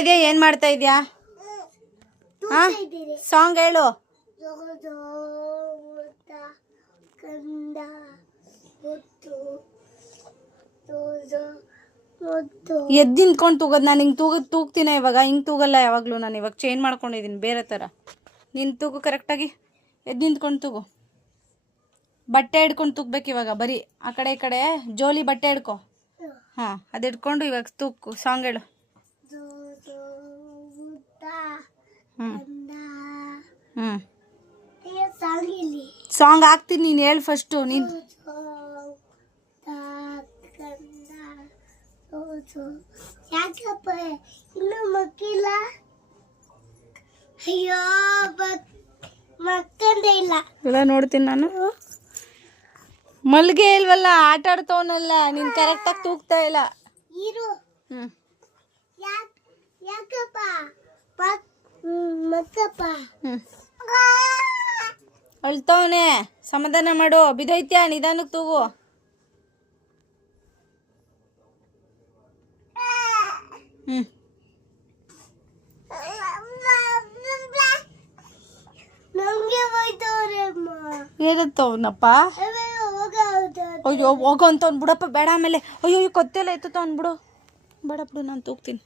ಇದೆಯಾ? ಏನು ಮಾಡ್ತಾ ಇದೆಯಾ? ಹಾಂ, ಸಾಂಗ್ ಹೇಳು. ಎದ್ದು ನಿಂತ್ಕೊಂಡು ತೂಗೋದು. ನಾನು ಹಿಂಗೆ ತೂಗ್ತೀನಿ ಇವಾಗ. ಹಿಂಗೆ ತೂಗಲ್ಲ ಯಾವಾಗಲೂ. ನಾನು ಇವಾಗ ಚೇಂಜ್ ಮಾಡ್ಕೊಂಡಿದ್ದೀನಿ ಬೇರೆ ಥರ. ನೀನು ತೂಗು ಕರೆಕ್ಟಾಗಿ. ಎದ್ದು ನಿಂತ್ಕೊಂಡು ತೂಗು. ಬಟ್ಟೆ ಹಿಡ್ಕೊಂಡು ತೂಗ್ಬೇಕು ಇವಾಗ. ಬರೀ ಆ ಕಡೆ ಈ ಕಡೆ ಜೋಲಿ ಬಟ್ಟೆ ಹಿಡ್ಕೊ. ಹಾಂ, ಅದು ಹಿಡ್ಕೊಂಡು ಇವಾಗ ತೂಕು. ಸಾಂಗ್ ಹೇಳು. ಸಾಂಗ್ ಹಾಕ್ತೀನಿ, ನೀನು ಹೇಳು ಫಸ್ಟು. ನೀನು ಯಾಕಪ್ಪ ಇನ್ನೂ ಮಕ್ಕಿಲ್ಲ? ಅಯ್ಯೋ, ಮಕ್ಕಂದೇ ಇಲ್ಲ. ಎಲ್ಲ ನೋಡ್ತೀನಿ ನಾನು. ಮಲ್ಗೆ ಇಲ್ವಲ್ಲ, ಆಟ ಆಡ್ತವನಲ್ಲ. ನೀನು ಕರೆಕ್ಟಾಗಿ ತೂಗ್ತಾ ಇಲ್ಲ. ಇರು. ಯಾಕಪ್ಪ ಮಕ್ಕಪ್ಪ ಅಳ್ತವನೆ. ಸಮಾಧಾನ ಮಾಡು. ಬಿದ್ದೈತ್ಯಾ? ನಿಧಾನಕ್ಕೆ ತೂಗು. ಏನತ್ತವನಪ್ಪ? ಅಯ್ಯೋ ಹೋಗೋ ಅಂತವ್ನು ಬಿಡಪ್ಪ. ಬೇಡ ಆಮೇಲೆ. ಅಯ್ಯೋ ಕೊತ್ತೆಲ್ಲ ಎತ್ತುತ್ತವ್ನು ಬಿಡು. ಬೇಡ ಬಿಡು, ನಾನು ತೂಗ್ತೀನಿ.